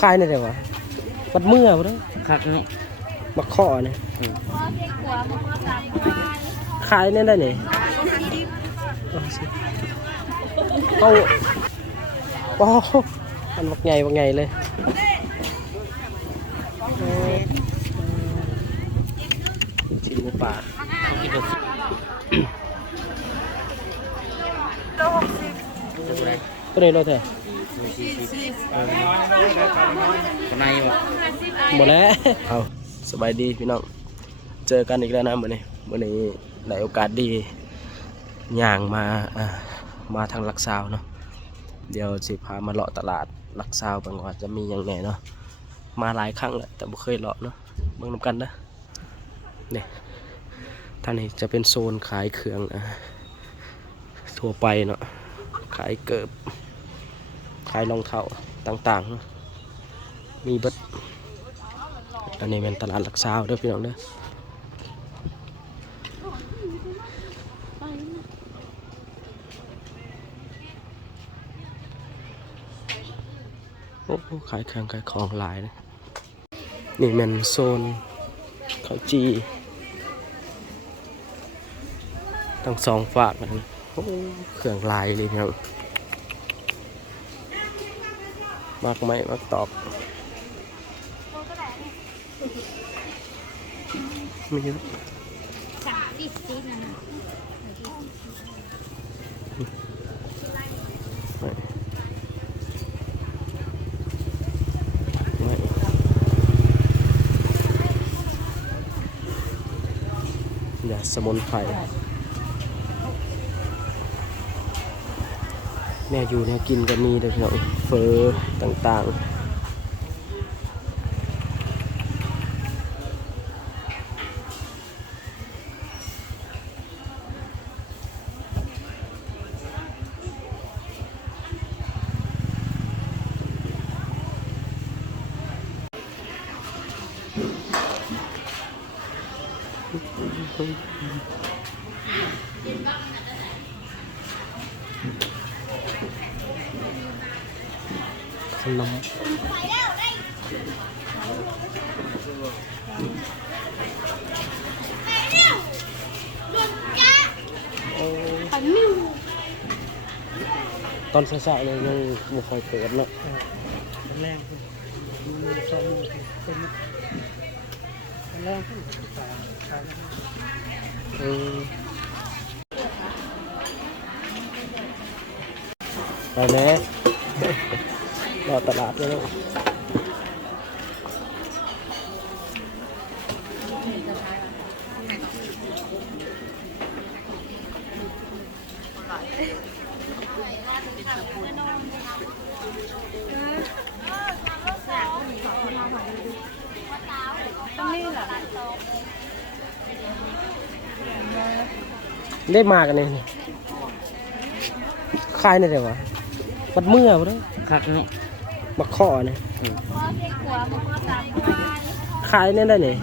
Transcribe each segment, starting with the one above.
คายนี่ได้วะวัดเมื่อบ่เด้อคักเนาะบักข้อนี่คายนี่ได้นี่เอาสิเอาว้าวมันบักใหญ่บักใหญ่เลยเออชิ้นหมูป่า ต้องกินแบบจะอะไร ก็เลยรถแท้สี่สิบคนในบ่หมดแล้วเอาสบายดีพี่น้อง เจอกันอีกแล้วนะมื้อนี้มื้อนี้ได้โอกาสดีย่างมาอ่ามาทางลักซาวเนาะ เดี๋ยวสิพามาเลาะตลาดลักซาวบางว่าจะมีอย่างแหนเนาะ มาหลายครั้งแล้วแต่บ่เคยเลาะเนาะเบิ่งนำกันนะเนี่ยท่างนี้จะเป็นโซนขายเครื่องอ่าทั่วไปเนาะขายเกิบ ขายรองเท้าต่างๆนะมีเบิดอันนี้เป็นตลาดหลักซาวเด้อพี่น้องเด้อโอ้โหขายเครื่องขายของหลายเลยนี่เป็นโซนข้าวจีทั้งสองฝากนะโอ้เครื่องลายเลยพี่น้อง มากไหมมากตอบ ไม่เยอะสามสิบสิบนะนะไม่ไม่อย่าสมุนไพร แม่อยู่เนี่ยกินก็มีเด้อพี่น้องเฟอต่างๆ ขนมโอ้ตอนสายๆเลย รองเป็นแรงขึ้นอืมไปแม่รอตลาดเลยลูกได้มากันเลยนี่คายนี่ได้วะบัดเมื่อบ่เด้อคักเนาะ บักข้อนี่ขายนี่ได้นี่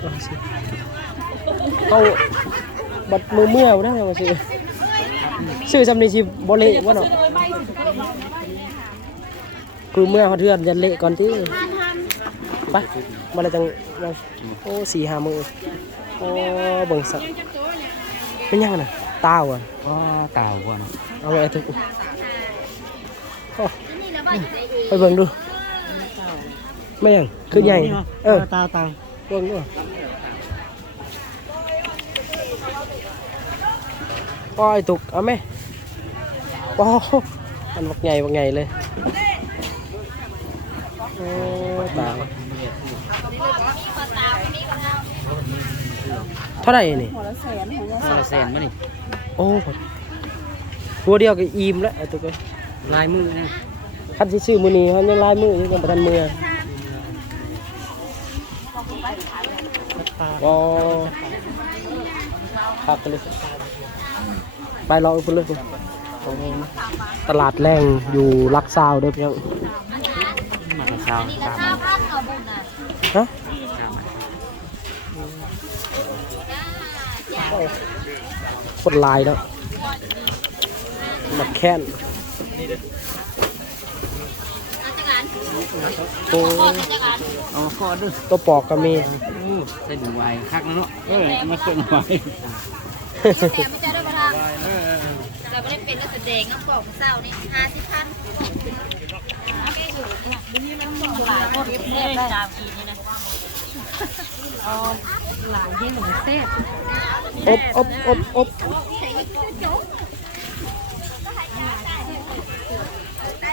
เอาสิเอาบัดมือเมื่อบ่ได้มาสิซื้อจำนี้สิบ่เละบ่เนาะคือเมื่อเขาเทือนยันเละก่อนที่ไปมาแล้วจังมาโอ้สี่ห้ามือโอ้เบิ่งสักเป็นยังน่ะตาวอะก็เก่ากว่าเนาะเอาไว้ทุกโอ้ ไปเบิ่งดูไม่ยังคือใหญ่เออตาตาเบิ่งดูป้อยตุกเอาไหมป้อมันบักใหญ่บักใหญ่เลยโอ้ตายเท่าไหร่นี่ซาเซนมานี่โอ้ตัวเดียวก็อิ่มแล้วไอ้ตุกเอ้ยลายมือนะ คันสิซื้อมื้อนี้มันยังลายมือยังบ่ทันมือก็พักกันเลยไปรออีกคนเลยโอ้ตลาดแรงอยู่ลักซาวเด้อพี่น้องมาเช้านี่ตาก็มเก้าพันเอาบุญนะฮะตามคนลายแล้วมักแค้นราชการ โอ้เอามาก่อนด้วยตัวปอกก็มีเส้นไวคักนะเนาะเออมาเส้นไวแต่ไม่จะได้ประทานเราไม่ได้เป็นนักแสดงน้องบอกเศร้านี่ห้าสิบพันหลายคนเรียกได้จามกีนี่นะอ๋อหลายเที่ยงหนูเซ่อบอบอบอบ อ้าวอ่านในตีจะพูดพูดอ่านได้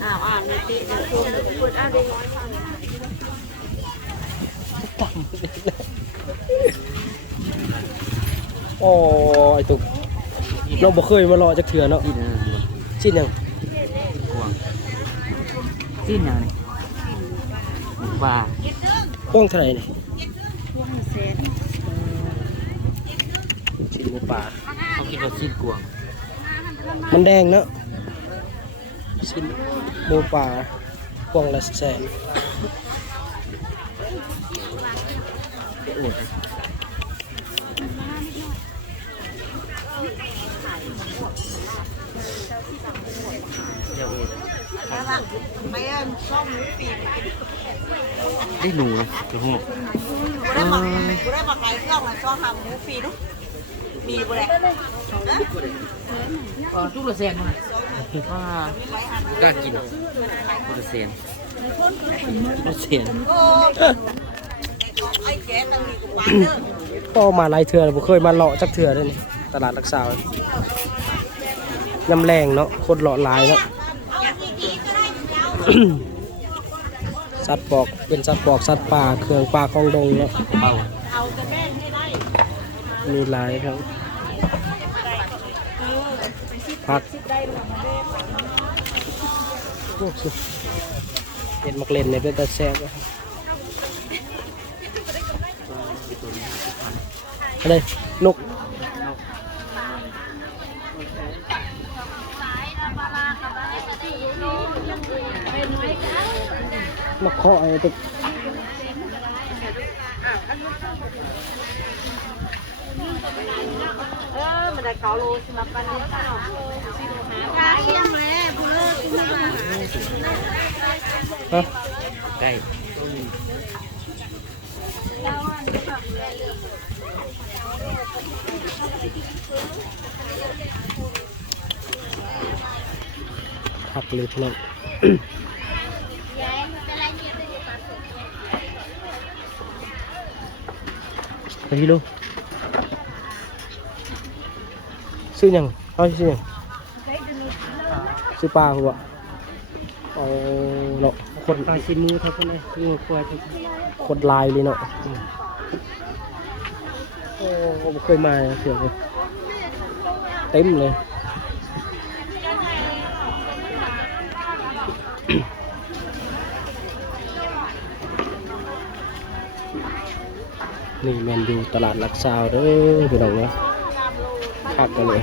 น้อยฟัง โอ้ไอ้ตุกเราบ่เคยมารอจักเถื่อเนาะที่นั่นชิ้นหยังกวางที่นั่นนี่ปลาป้องเท่าไหร่นี่พวกเซนชิ้นหมูป่าเขาคิดว่าสิ้นกวางมันแดงเนาะ ชิ้นหมูป่าป้องละแสนโอ้ยเดี๋ยวเองได้หนูนะกระหอกบ่ได้มาบ่ได้มาขายเครื่องมาช่องทำหมูฟรีเนุ๊มีบ่ได้อ๋อทุกระเซียนมาว่า กล้ากินทุกระเซียนทุกระเซียนโอ้ไอ้แกตั้งนี่ก็หวานเด้อก็มาหลายเถื่อแล้วบ่เคยมาเลาะจักเถื่อเลยนี่ตลาดรักษาน้ำแรงเนาะคนเลาะหลายเนาะสัตว์ปอกเป็นสัตว์ปอกสัตว์ป่าเครื่องป่าของดงเนาะเบาเอาแต่แม่ให้ได้มีหลายครับผักโอ้สุด เห็นมักเล่นเนี่ยเป็นตาแซ่บอะอะไรนกมาเคาะไอ้ตัวเออมันได้เกาโลสำหรับปันนี้เปล่าขายยังแม่ผู้เลิกคุณมาฮะใกล้ผักเลยพี่น้องไปพี่ลูก ซื้อหยังเอาซื้อหยัง ซื้อปลาหัวเอาเนาะคนปลาชิมือเท่ากันเลยมือควายทุกคนลายเลยเนาะอืมโอ้ผมเคยมาเสียเลยเต็มเลยนี่แมนอยู่ตลาดหลักซาวเด้อพี่น้องเนาะคักกันเลย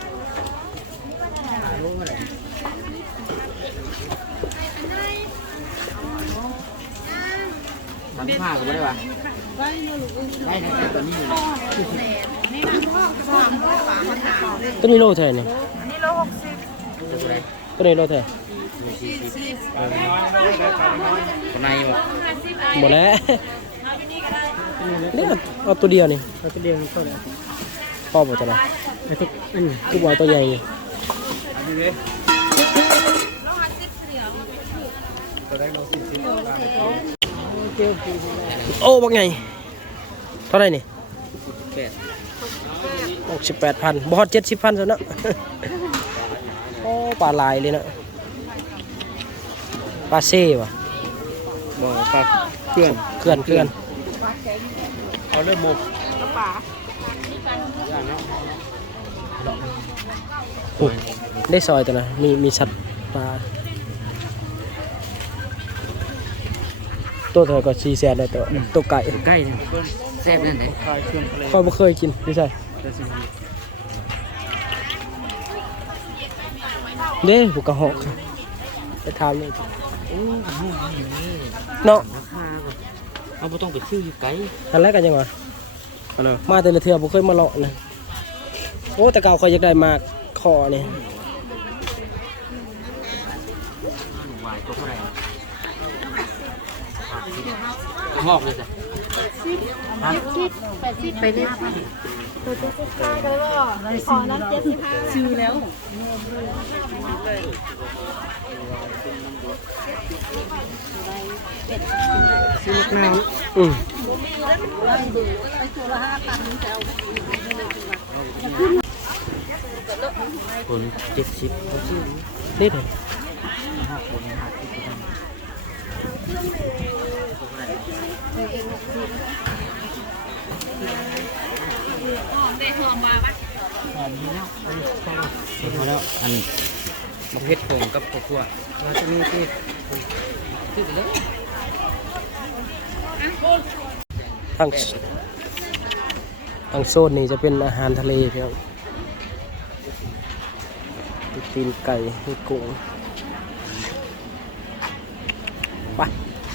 ทำผ้าก็ไม่ได้ปะได้ได้ตัวนี้ตัวนี้โลเท่าไหร่เนี่ยตัวอะไรตัวนี้โลเท่าไหร่คนในบอกหมดแล้วนี่เอาเอาตัวเดียวนี่เราจะเดียวเท่าไหร่พ่อบอกตัวไหนไอ้ทุกอันนี้คือว่าตัวใหญ่นี่อันนี้เลยตัวแรกเราสิบสิบ โอ้บักใหญ่เท่าไหร่นี่แปดหกสิบแปดพันบฮอดเจ็ดสิบพันซะเนาะโอ้ปลาลายเลยเนาะปลาเซ่ว่ะบ่อปลาเพื่อนเคลื่อนเคลื่อนเขาเริ่มหมกโอ้ได้ซอยตัวนะมีมีสัตว์ปลา ตัวเท่าก็4แสนได้ตัวตัวไก่ใกล้เนี่ยแซ่บนั่นไหนข้อยบ่เคยกินพี่ชายเด้บุกกระหอกค่ะไปถามเลยโอ้โหนี่เนาะราคาก่อนเอาบ่ต้องไปซื้ออยู่ไกลอันแรกกันยังวะอันนั้นมาแต่ละเทื่อบ่เคยมาเลาะเลยโอ้แต่เก่าข่อยอยากได้มากคอนี่วายตัวเท่าไหร่ หอกเลยจ้ะไปเลยตัวเจ็ดสิบห้ากันแล้วขอนั้นเจ็ดสิบห้าซื้อแล้วซื้อืมคนเจ็ดสิบเขาซื้อนี่เถอหอกคนหาที่ทำได้หอมมาปะหอมนี้แล้ว เอาดิเอาแล้วอันมะเขือโขงกับข้าวคั่วเราจะมีที่ซื้อเลยทางทางโซนนี้จะเป็นอาหารทะเลเพียงมีตีนไก่มีกุ้งไป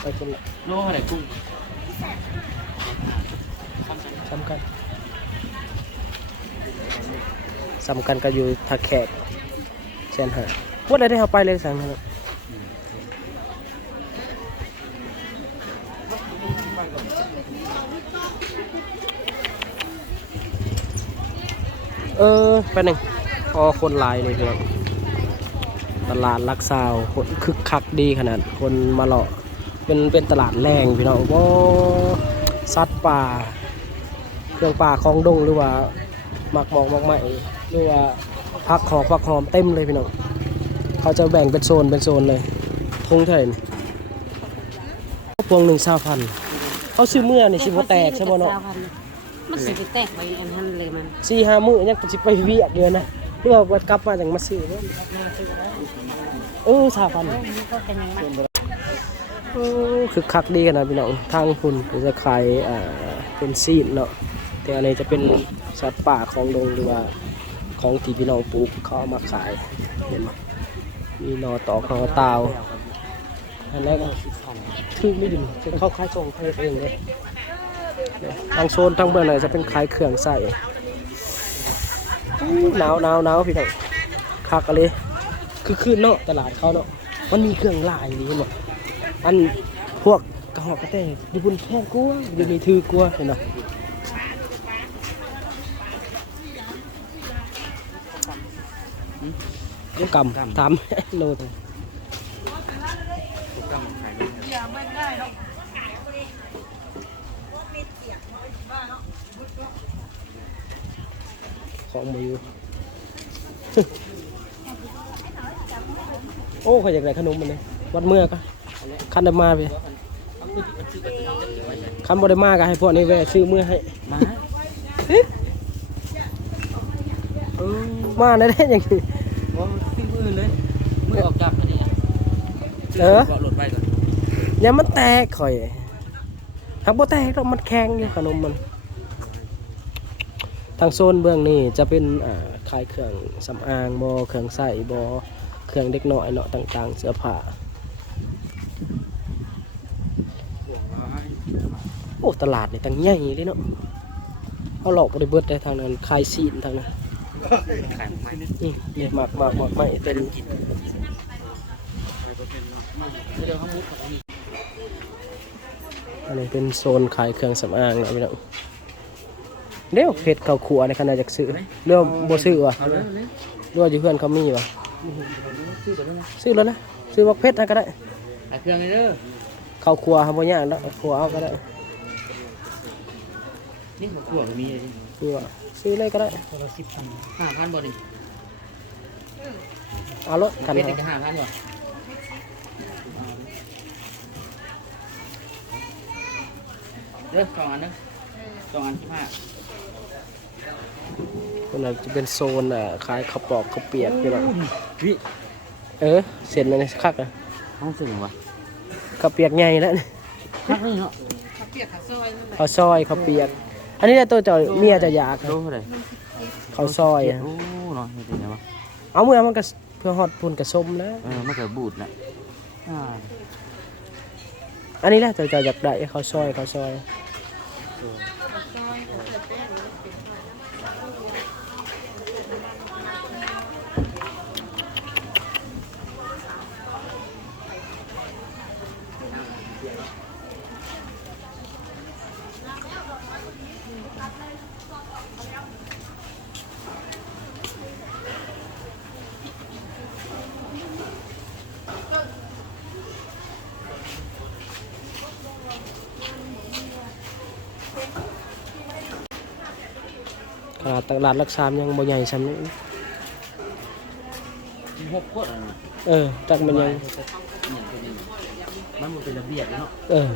ไปกันเละโลเท่าไรกุ้ง สำคัญสำคัญก็อยู่ท่าแขกเช่นหาว่าได้ได้เอาไปเลยสั่งนั้นะเออไปหนึ่งพอคนหลายเลยพี่น้องตลาดลักซาวคนคึกคักดีขนาดคนมาเลาะเป็นเป็นตลาดแรงพี่น้องว่าสัตว์ป่า เครื่องป่าของดงหรือว่าหมักหมอกหมักไหมหรือว่าพักหอมพักหอมเต็มเลยพี่น้องเขาจะแบ่งเป็นโซนเป็นโซนเลยทงเท่าไหร่นี่พวงหนึ่งสามพันเขาซื้อเมื่อนี่สิบแตกใช่บ่เนาะมันสิไปแตกไปอันนั้นเลยมันสี่ห้ามื้อยังสิไปเวียดเดือนนะหรือว่าวัดกลับมาจังมาซื้อเด้อเออสามพันนี่ก็เป็นยังไงโอ้คือคักดีกันนะพี่น้องทางคุณก็จะขายอ่าเป็นซีนเนาะ แต่อันนี้จะเป็นสัตว์ป่าของดงหรือว่าของที่พี่น้องปลูกเขาเอามาขายเห็นไหมมีนอตอกนอตาวอันแรกก็คือไม่ดื่มจะเข้าคล้ายส่งเขาเองเลยทางโซนทางเบื้องไหนจะเป็นขายเครื่องใส่หนาวหนาวหนาวพี่น้องคักอะไรคือคืนเนาะตลาดเขาเนาะมันมีเครื่องลายนี่เห็นไหมอันพวกกระหอกกระแตอยู่บนแพงกลัวอยู่นี่ถือกลัวเห็นไหม กกำทำโลดกำขายได้ของมาอยู่โอ้ขอยอยากได้ขนมมันเลยวัดเมื่อก็คันได้มาไปคันบ่ได้มาก็ให้พวกนี้แวะซื้อเมื่อให้มา มาได้ได้ยังนี้ว่าซื้อมือเลยมือออกจากอันนี้เออเกาะรถไปก่อนอย่ามันแตกข่อยถ้าบ่แตกดอกมันแข็งอยู่ขนมมัน ทางโซนเบื้องนี้จะเป็นอ่าขายเครื่องสำอางบอเครื่องใส่บอเครื่องเด็กน้อยเนาะต่างๆ เสื้อผ้าโอ้ตลาดนี่ตั้งใหญ่เลยเนาะเอาหลอกบริเบิดได้ทางนั้นขายซีนทางนั้น ขายไม่นี่นี่หมากหมากหมากไม่เต็มเดี๋ยวเขามุดของนี่อันนี้เป็นโซนขายเครื่องสำอางเนาะพี่น้องเดี๋ยวเห็ดข้าวขัวในขณะจากซื้อเรื่องบ่ซื้อวะเอาเลยเลยหรือว่าอยู่เพื่อนเขามีวะซื้อก่อนเลยนะซื้อแล้วนะซื้อบักเพชรก็ได้ขายเครื่องเลยเด้อข้าวขัวทำบ่ยากแล้วขัวเอาก็ได้ นี่หัวขั่วมีอะไรซื้อว่าซื้อเลยก็ได้คนละสิบพันห้าพันบ่ดิเอารถกันเป็นเอาอีกห้าพันบ่เด้อสองอันเด้อสองอันสิบห้าคนนั้นจะเป็นโซนอะขายข้าวปอกข้าวเปียกพี่น้องวิเออเสร็จแล้วนี่คักอะห้องสึ่งวะข้าวเปียกใหญ่แล้วนี่คักนี่เนาะข้าวซอยข้าวเปียก อันนี้แหละตัวเจ้าเมียจะอยากโลเท่าไหร่ข้าวซอยอะโอ้เนาะเฮ็ดจังได๋วะเอาเมื่อมันก็เพื่อฮอดพุ่นกระสมแล้ว เออมันก็บูดแหละอ่าอันนี้แหละตัวเจ้าอยากได้ข้าวซอยข้าวซอย ดตลาดรักษามยังบ่ใหญ่ซ้ำนี้มีหกคนอะนะเออจักมันยังมันบ่เป็นระเบียบเนาะเออ